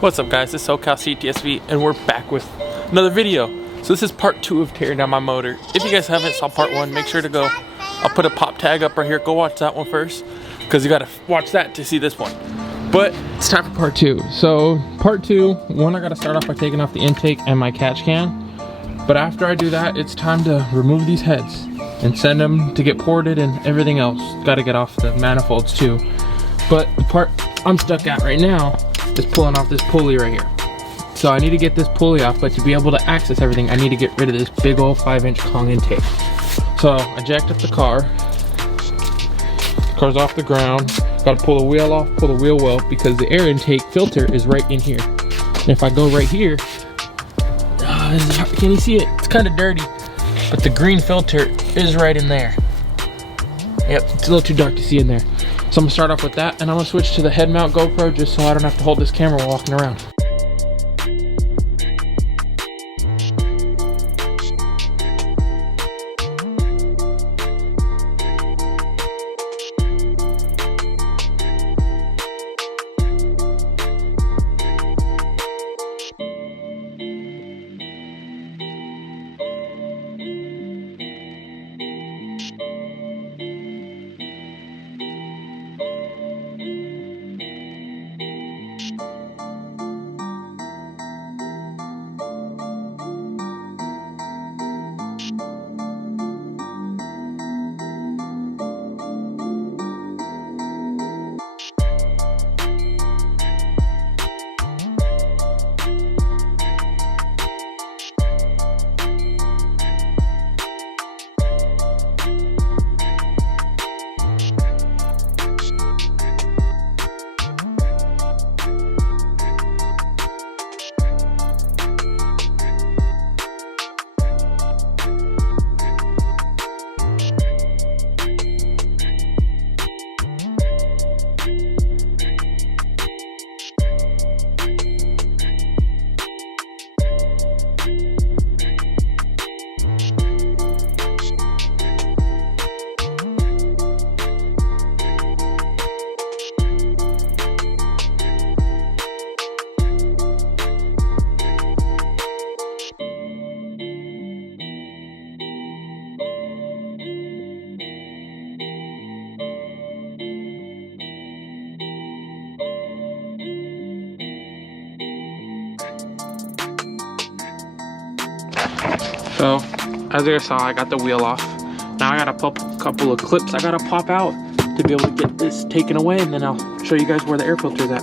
What's up guys, it's SoCal CTS-V and we're back with another video. So this is part 2 of tearing down my motor. If you guys haven't saw part 1, make sure to go. I'll put a pop tag up right here. Go watch that one first, because you gotta watch that to see this one. But it's time for part 2. So part 2, I gotta start off by taking off the intake and my catch can. But after I do that, it's time to remove these heads and send them to get ported and everything else. Gotta get off the manifolds too. But the part I'm stuck at right now is pulling off this pulley right here. So I need to get this pulley off, but to be able to access everything, I need to get rid of this big old 5-inch Kong intake. So I jacked up the car. The car's off the ground. Gotta pull the wheel off, pull the wheel well, because the air intake filter is right in here. And if I go right here, can you see it? It's kind of dirty, but the green filter is right in there. Yep, it's a little too dark to see in there. So I'm gonna start off with that, and I'm gonna switch to the head mount GoPro just so I don't have to hold this camera while walking around. So, as you guys saw, I got the wheel off. Now I got a couple of clips I gotta pop out to be able to get this taken away, and then I'll show you guys where the air filter is at.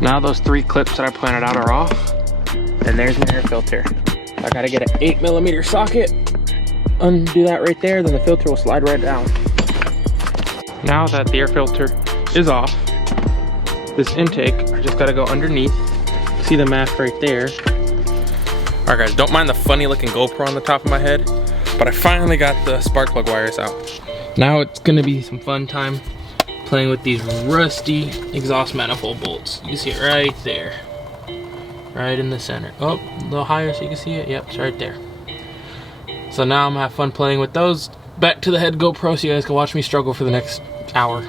Now those 3 clips that I planted out are off, and there's my air filter. I gotta get an 8mm socket, undo that right there, then the filter will slide right down. Now that the air filter is off, this intake, I just gotta go underneath. See the mask right there. Alright guys, don't mind the funny looking GoPro on the top of my head, but I finally got the spark plug wires out. Now it's gonna be some fun time playing with these rusty exhaust manifold bolts. You see it right there. Right in the center. Oh, a little higher so you can see it. Yep, it's right there. So now I'm gonna have fun playing with those. Back to the head GoPro so you guys can watch me struggle for the next hour.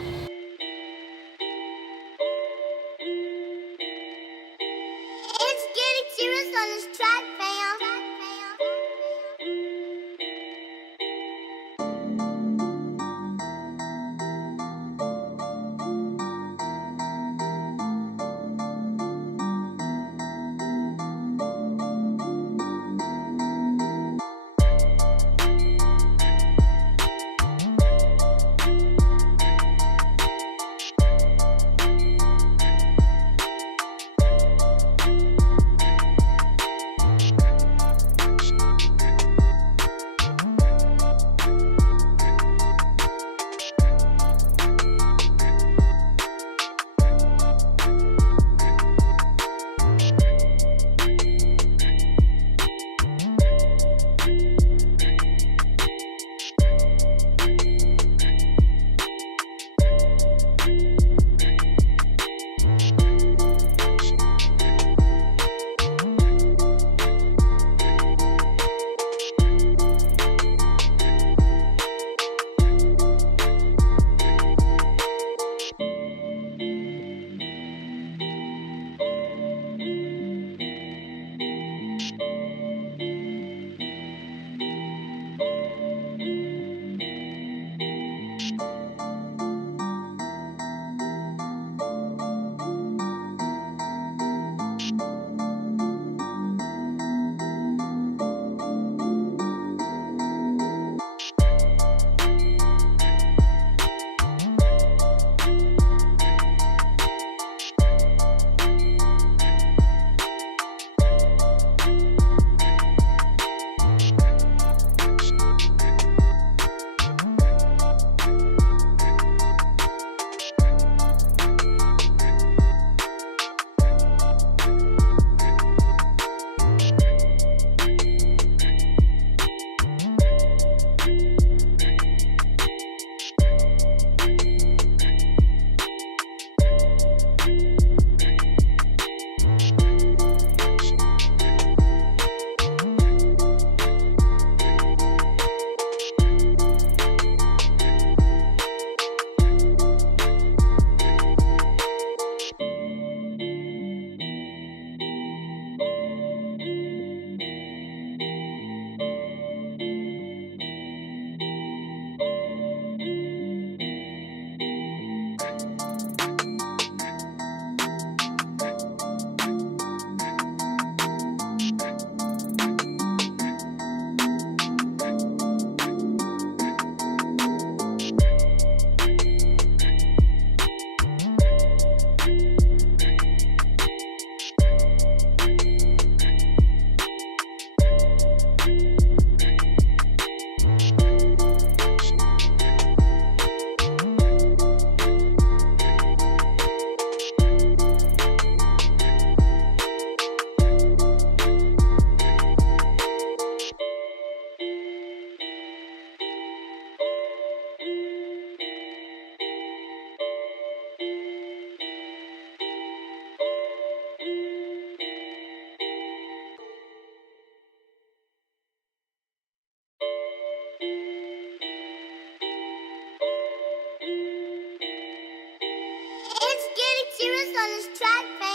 this track, fam.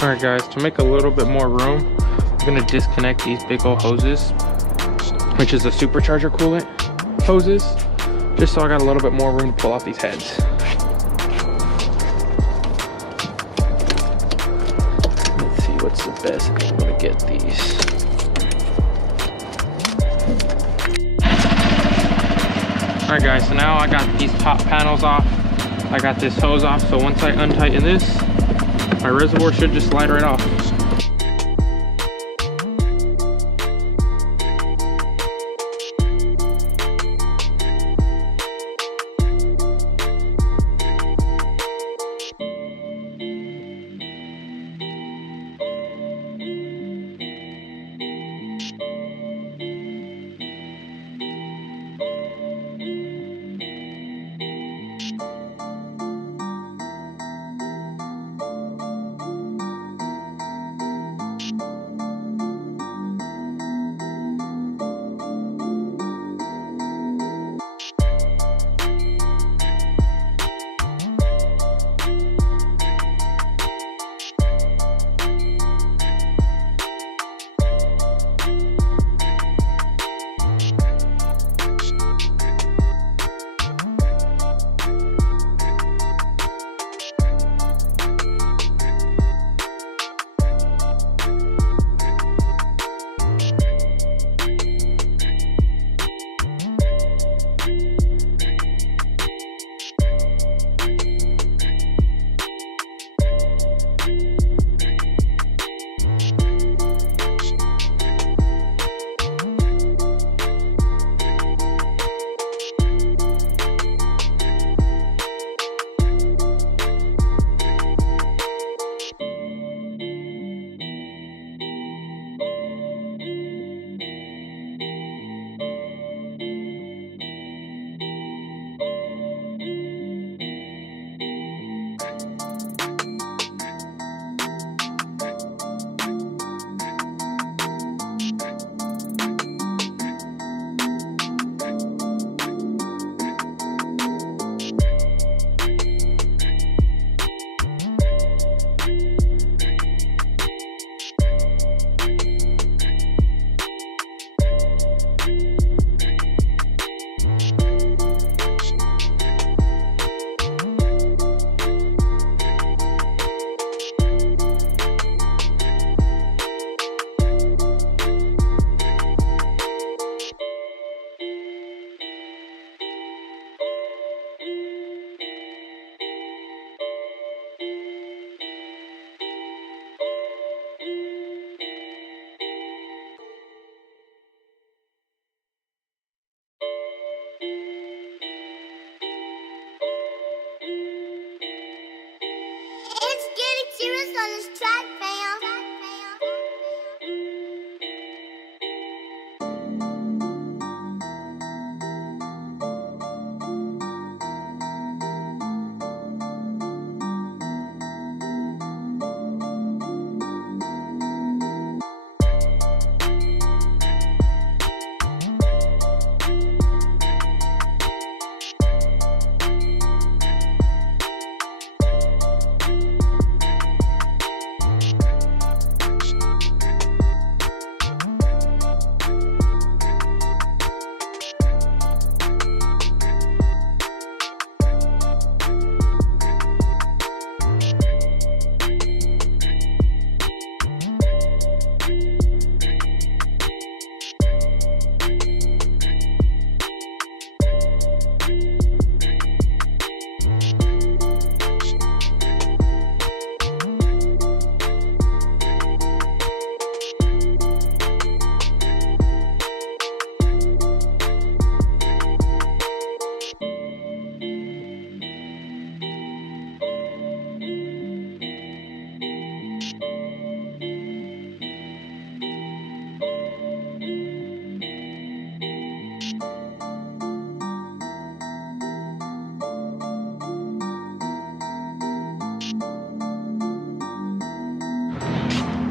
Alright guys, to make a little bit more room, I'm gonna disconnect these big old hoses, which is the supercharger coolant hoses, just so I got a little bit more room to pull out these heads. Let's see what's the best angle to get these. Alright guys, so now I got these top panels off. I got this hose off, so once I untighten this, my reservoir should just slide right off.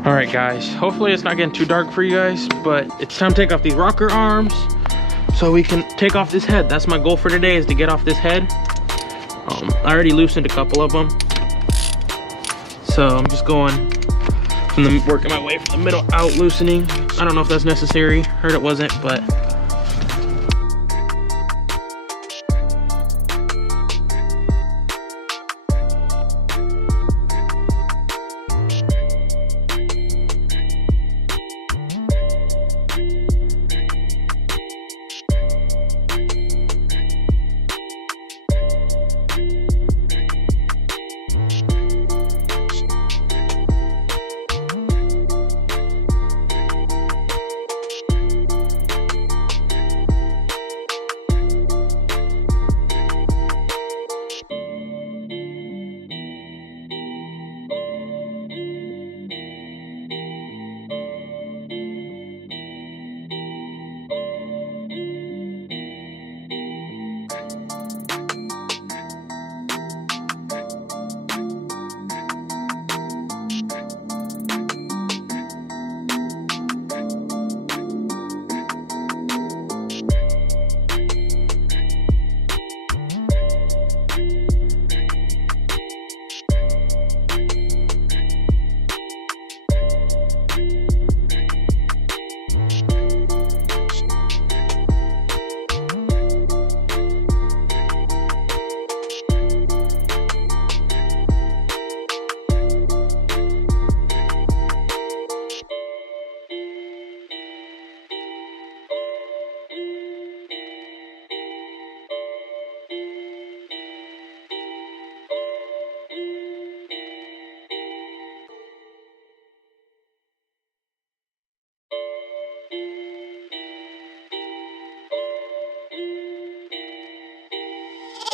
All right, guys, hopefully it's not getting too dark for you guys, but it's time to take off these rocker arms so we can take off this head. That's my goal for today, is to get off this head. I already loosened a couple of them, so I'm just going from the, working my way from the middle out, loosening. I don't know if that's necessary. Heard it wasn't, but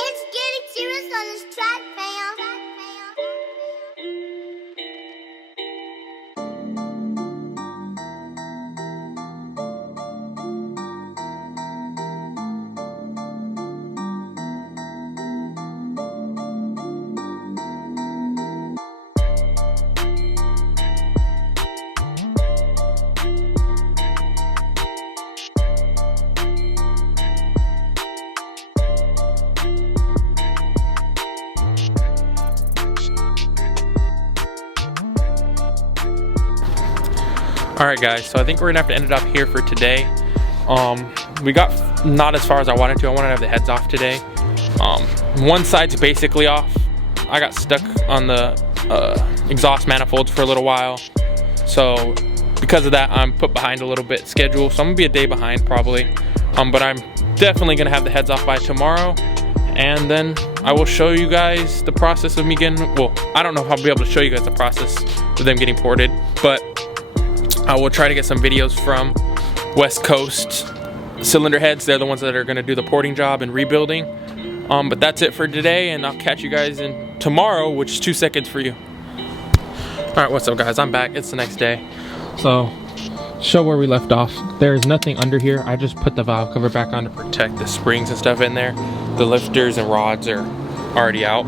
it's getting serious on this track, fam. all right, guys, so I think we're gonna have to end it up here for today. We got not as far as I wanted to. I wanted to have the heads off today. One side's basically off. I got stuck on the exhaust manifolds for a little while, so because of that I'm put behind a little bit schedule, so I'm gonna be a day behind probably, but I'm definitely gonna have the heads off by tomorrow, and then I will show you guys the process of me getting, well, I don't know if I'll be able to show you guys the process of them getting ported, but I will try to get some videos from West Coast cylinder heads. They're the ones that are going to do the porting job and rebuilding. But that's it for today, and I'll catch you guys in tomorrow, which is 2 seconds for you. All right, what's up, guys? I'm back. It's the next day. So, show where we left off. There is nothing under here. I just put the valve cover back on to protect the springs and stuff in there. The lifters and rods are already out.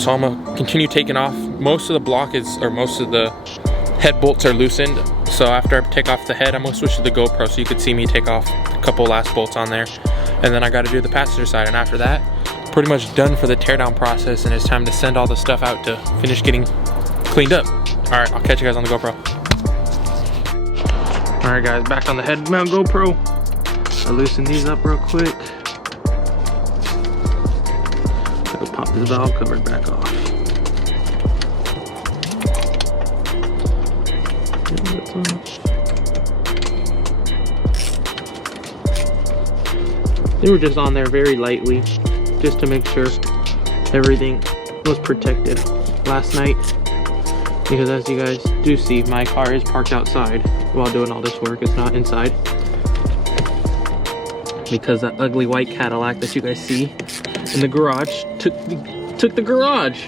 So I'm gonna continue taking off. Most of the block is, or most of the head bolts are loosened. So after I take off the head, I'm gonna switch to the GoPro so you could see me take off a couple last bolts on there. And then I gotta do the passenger side. And after that, pretty much done for the teardown process, and it's time to send all the stuff out to finish getting cleaned up. All right, I'll catch you guys on the GoPro. All right, guys, back on the head mount GoPro. I'll loosen these up real quick. I'll pop this valve cover back off. They were just on there very lightly, just to make sure everything was protected last night. Because as you guys do see, my car is parked outside while doing all this work. It's not inside. Because that ugly white Cadillac that you guys see in the garage took the garage.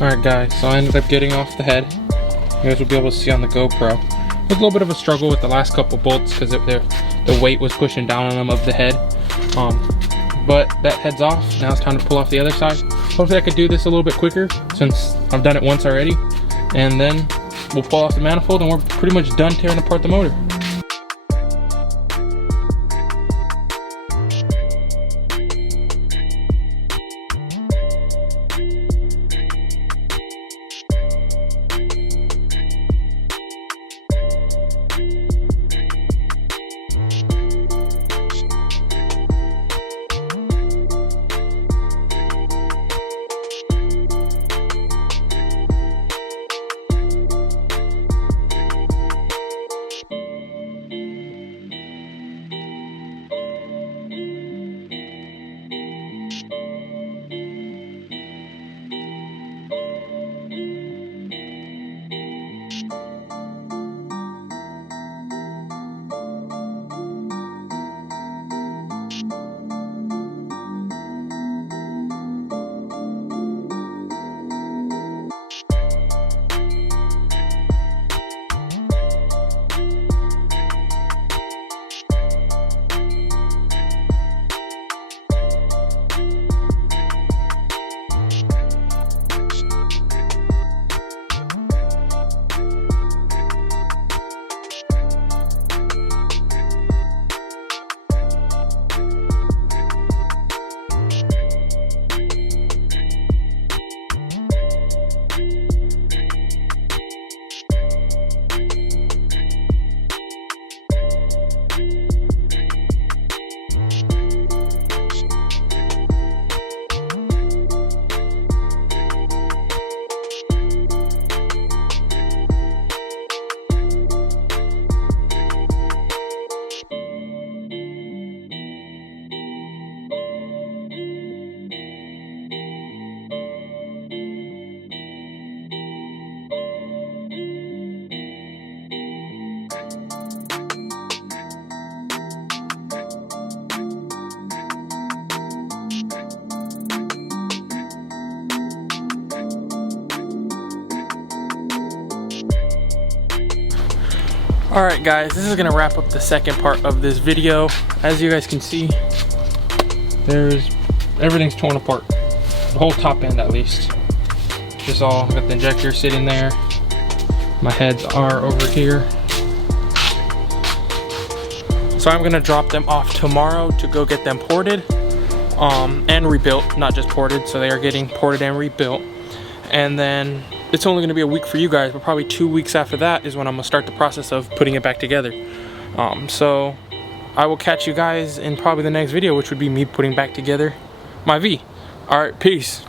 Alright guys, so I ended up getting off the head. You guys will be able to see on the GoPro. It was a little bit of a struggle with the last couple bolts because the weight was pushing down on them of the head. But that head's off. Now it's time to pull off the other side. Hopefully I could do this a little bit quicker since I've done it once already. And then we'll pull off the manifold and we're pretty much done tearing apart the motor. Alright guys, this is gonna wrap up the second part of this video. As you guys can see, everything's torn apart. The whole top end at least. Just all got the injector sitting there. My heads are over here. So I'm gonna drop them off tomorrow to go get them ported and rebuilt, not just ported. So they are getting ported and rebuilt. And then it's only gonna be a week for you guys, but probably 2 weeks after that is when I'm gonna start the process of putting it back together. So I will catch you guys in probably the next video, which would be me putting back together my V. All right, peace.